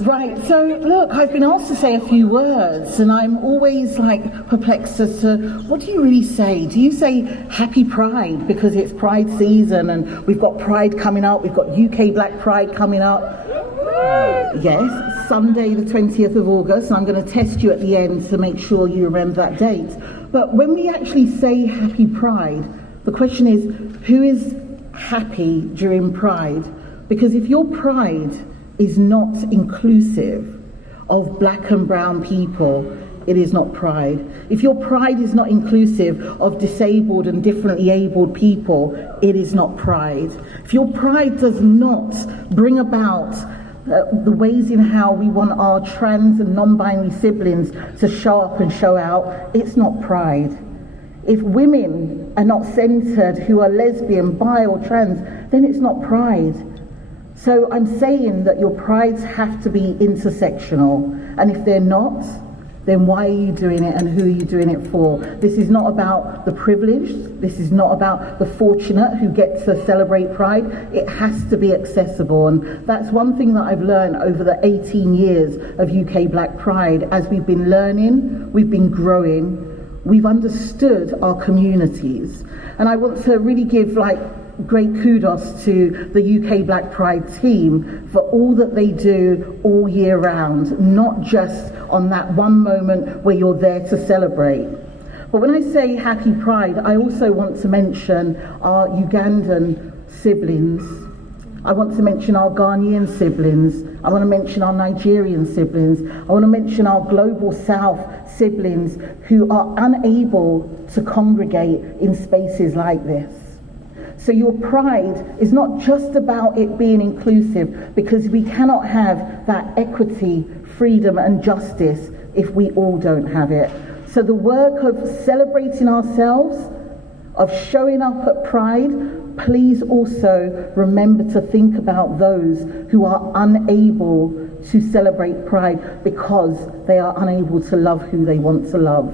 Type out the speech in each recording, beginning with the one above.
Right, so look, I've been asked to say a few words, and I'm always perplexed as to what do you really say? Do you say Happy Pride because it's Pride season and we've got Pride coming up, we've got UK Black Pride coming up? Yes, Sunday the 20th of August, and I'm going to test you at the end to make sure you remember that date. But when we actually say Happy Pride, the question is, who is happy during Pride? Because if your Pride is not inclusive of black and brown people, it is not Pride. If your Pride is not inclusive of disabled and differently abled people, it is not Pride. If your Pride does not bring about the ways in how we want our trans and non-binary siblings to show up and show out, it's not Pride. If women are not centred who are lesbian, bi or trans, then it's not Pride. So I'm saying that your prides have to be intersectional, and if they're not, then why are you doing it and who are you doing it for? This is not about the privileged, this is not about the fortunate who get to celebrate Pride. It has to be accessible, and that's one thing that I've learned over the 18 years of UK Black Pride. As we've been learning, we've been growing, we've understood our communities, and I want to really give great kudos to the UK Black Pride team for all that they do all year round, not just on that one moment where you're there to celebrate. But when I say Happy Pride, I also want to mention our Ugandan siblings. I want to mention our Ghanaian siblings. I want to mention our Nigerian siblings. I want to mention our Global South siblings who are unable to congregate in spaces like this. So your Pride is not just about it being inclusive, because we cannot have that equity, freedom and justice if we all don't have it. So the work of celebrating ourselves, of showing up at Pride, please also remember to think about those who are unable to celebrate Pride because they are unable to love who they want to love.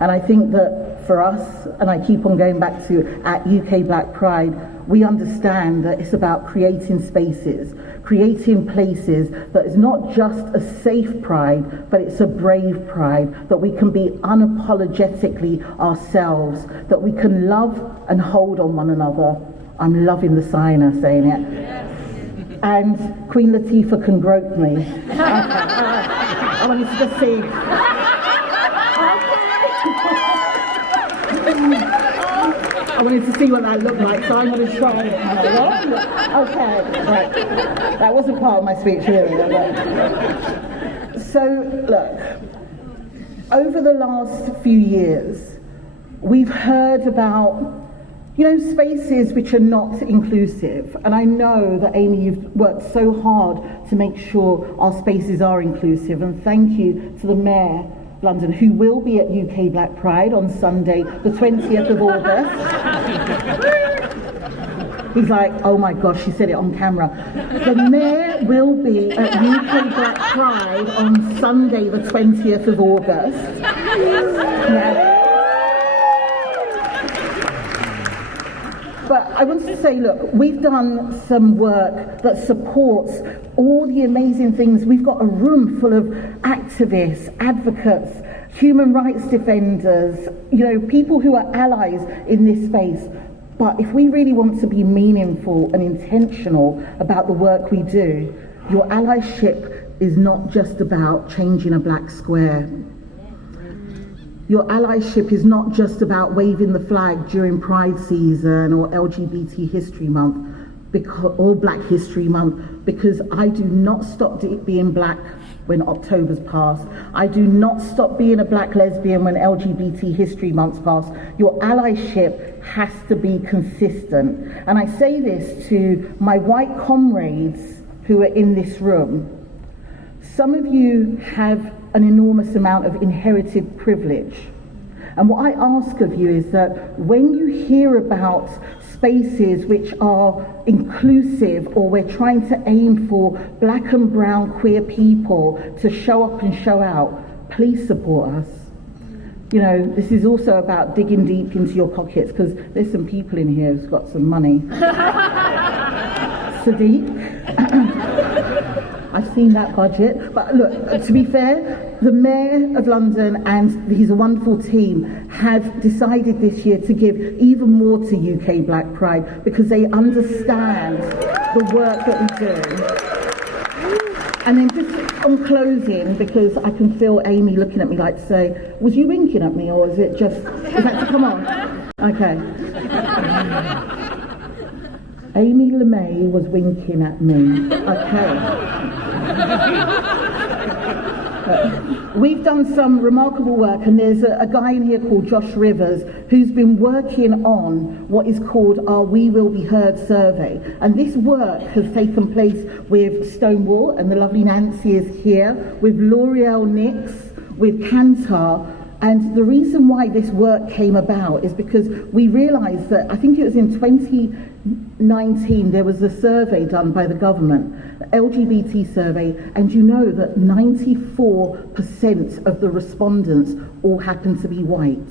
And I think that for us, and I keep on going back to at UK Black Pride, we understand that it's about creating spaces, creating places that is not just a safe Pride, but it's a brave Pride, that we can be unapologetically ourselves, that we can love and hold on one another. I'm loving the signer saying it. Yes. And Queen Latifah can grope me. I wanted to just see. I wanted to see what that looked like, so I'm going to try it. Okay, right. That wasn't part of my speech, really. So, look, over the last few years, we've heard about, spaces which are not inclusive. And I know that, Amy, you've worked so hard to make sure our spaces are inclusive. And thank you to the Mayor London, who will be at UK Black Pride on Sunday, the 20th of August. He's like, oh my gosh, she said it on camera. The Mayor will be at UK Black Pride on Sunday, the 20th of August. Yeah. But I wanted to say, look, we've done some work that supports all the amazing things. We've got a room full of activists, advocates, human rights defenders, people who are allies in this space. But if we really want to be meaningful and intentional about the work we do, your allyship is not just about changing a black square. Your allyship is not just about waving the flag during Pride season or LGBT History Month or Black History Month, because I do not stop being black when October's passed. I do not stop being a black lesbian when LGBT History Month's passed. Your allyship has to be consistent. And I say this to my white comrades who are in this room. Some of you have an enormous amount of inherited privilege. And what I ask of you is that when you hear about spaces which are inclusive, or we're trying to aim for black and brown queer people to show up and show out, please support us. This is also about digging deep into your pockets, because there's some people in here who's got some money. Sadiq. I've seen that budget. But look, to be fair, the Mayor of London and he's a wonderful team have decided this year to give even more to UK Black Pride because they understand the work that we do. And then just on closing, because I can feel Amy looking at me like to say, was you winking at me or is it just, is that to come on? Okay. Amy LeMay was winking at me. Okay. We've done some remarkable work, and there's a guy in here called Josh Rivers who's been working on what is called our We Will Be Heard survey. And this work has taken place with Stonewall, and the lovely Nancy is here, with L'Oreal Nix, with Kantar. And the reason why this work came about is because we realised that, I think it was in 2019, there was a survey done by the government, the LGBT survey, and you know that 94% of the respondents all happened to be white.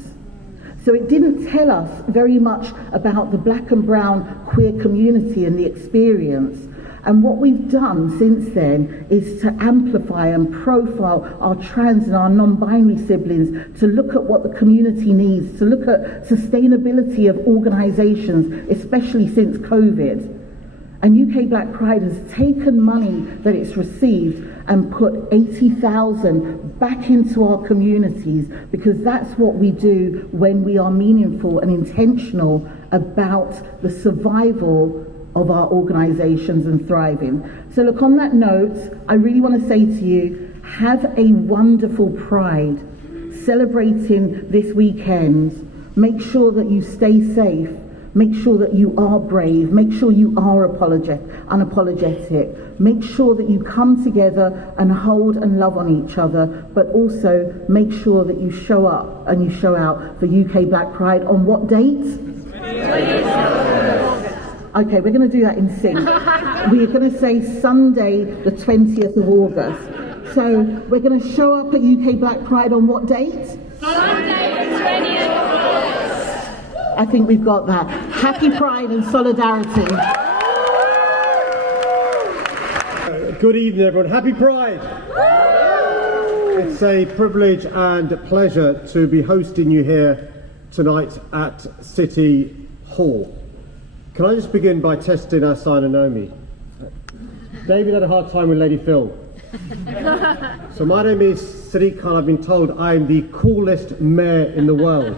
So it didn't tell us very much about the black and brown queer community and the experience. And what we've done since then is to amplify and profile our trans and our non-binary siblings, to look at what the community needs, to look at sustainability of organisations, especially since COVID. And UK Black Pride has taken money that it's received and put 80,000 back into our communities, because that's what we do when we are meaningful and intentional about the survival of our organisations and thriving. So look, on that note, I really want to say to you, have a wonderful Pride celebrating this weekend. Make sure that you stay safe. Make sure that you are brave. Make sure you are unapologetic. Make sure that you come together and hold and love on each other, but also make sure that you show up and you show out for UK Black Pride on what date? Okay, we're going to do that in sync. We're going to say Sunday, the 20th of August. So we're going to show up at UK Black Pride on what date? Sunday, the 20th of August. I think we've got that. Happy Pride and solidarity. Good evening, everyone. Happy Pride. It's a privilege and a pleasure to be hosting you here tonight at City Hall. Can I just begin by testing our sign and Naomi? David had a hard time with Lady Phil. So my name is Sadiq Khan. I've been told I'm the coolest mayor in the world.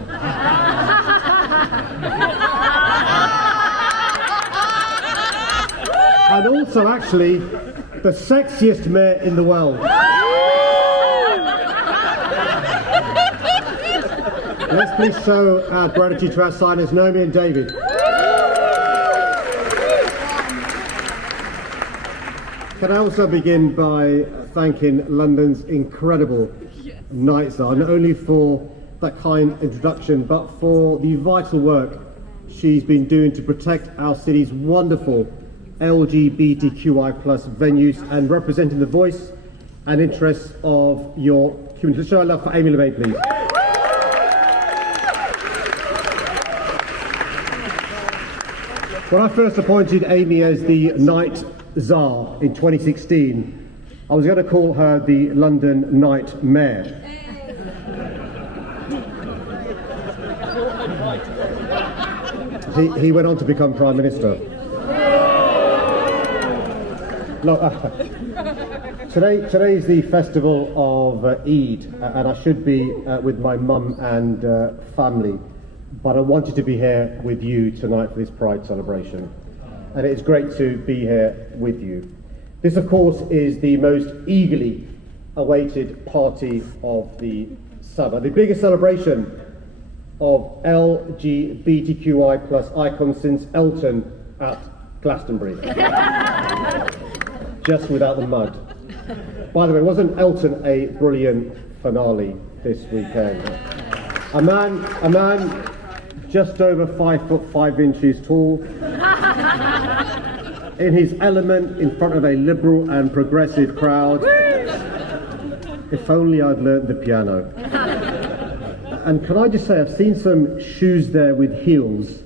And also, actually, the sexiest mayor in the world. Let's please show our gratitude to our signers, Naomi and David. Can I also begin by thanking London's incredible Night Czar, not only for that kind introduction, but for the vital work she's been doing to protect our city's wonderful LGBTQI+ venues and representing the voice and interests of your community. Let's show our love for Amy LeMay, please. When I first appointed Amy as the Night Czar in 2016, I was going to call her the London Night Mayor. He went on to become Prime Minister. Look, today is the festival of Eid, and I should be with my mum and family, but I wanted to be here with you tonight for this Pride celebration. And it is great to be here with you. This, of course, is the most eagerly awaited party of the summer, the biggest celebration of LGBTQI+ icons since Elton at Glastonbury. Just without the mud. By the way, wasn't Elton a brilliant finale this weekend? A man just over 5'5" tall, in his element in front of a liberal and progressive crowd. If only I'd learnt the piano. And can I just say, I've seen some shoes there with heels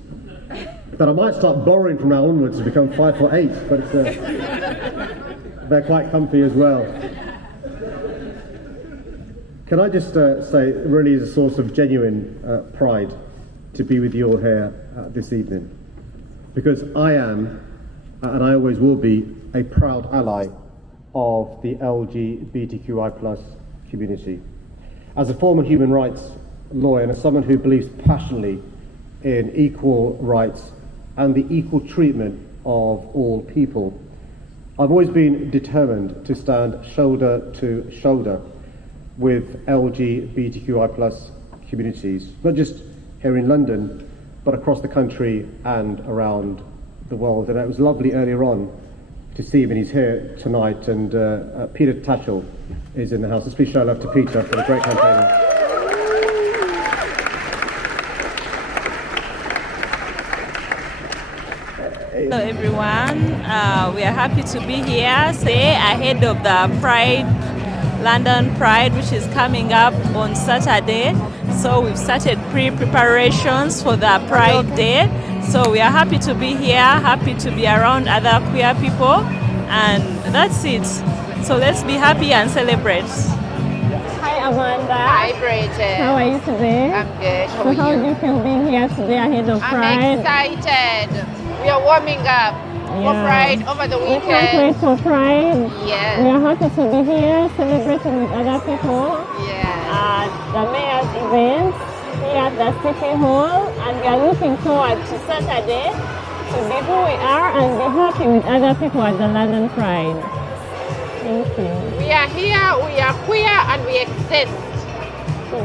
that I might start borrowing from now onwards to become 5'8", but They're quite comfy as well. Can I just say, it really is a source of genuine pride to be with you all here this evening. Because I am, and I always will be, a proud ally of the LGBTQI+ community. As a former human rights lawyer and as someone who believes passionately in equal rights and the equal treatment of all people, I've always been determined to stand shoulder to shoulder with LGBTQI+ communities, not just here in London, but across the country and around the world. And it was lovely earlier on to see him, and he's here tonight. And Peter Tatchell is in the house. Let's please show love to Peter for the great campaigning. Hello everyone, we are happy to be here ahead of the Pride, London Pride, which is coming up on Saturday. So we've started pre-preparations for the Pride Day. So we are happy to be here, happy to be around other queer people, and that's it. So let's be happy and celebrate. Hi Amanda. Hi Bridget. How are you today? I'm good. How So are how you? do you feel being here today ahead of I'm Pride? excited. We are warming up for Yeah. Pride over the We can't weekend. wait for Pride. We Yes. are happy to be here celebrating with other people Yes. at the mayor's event here at the City Hall, and we are looking forward to Saturday to be who we are and be happy with other people at the London Pride. Thank you. We are here, we are queer, and we exist.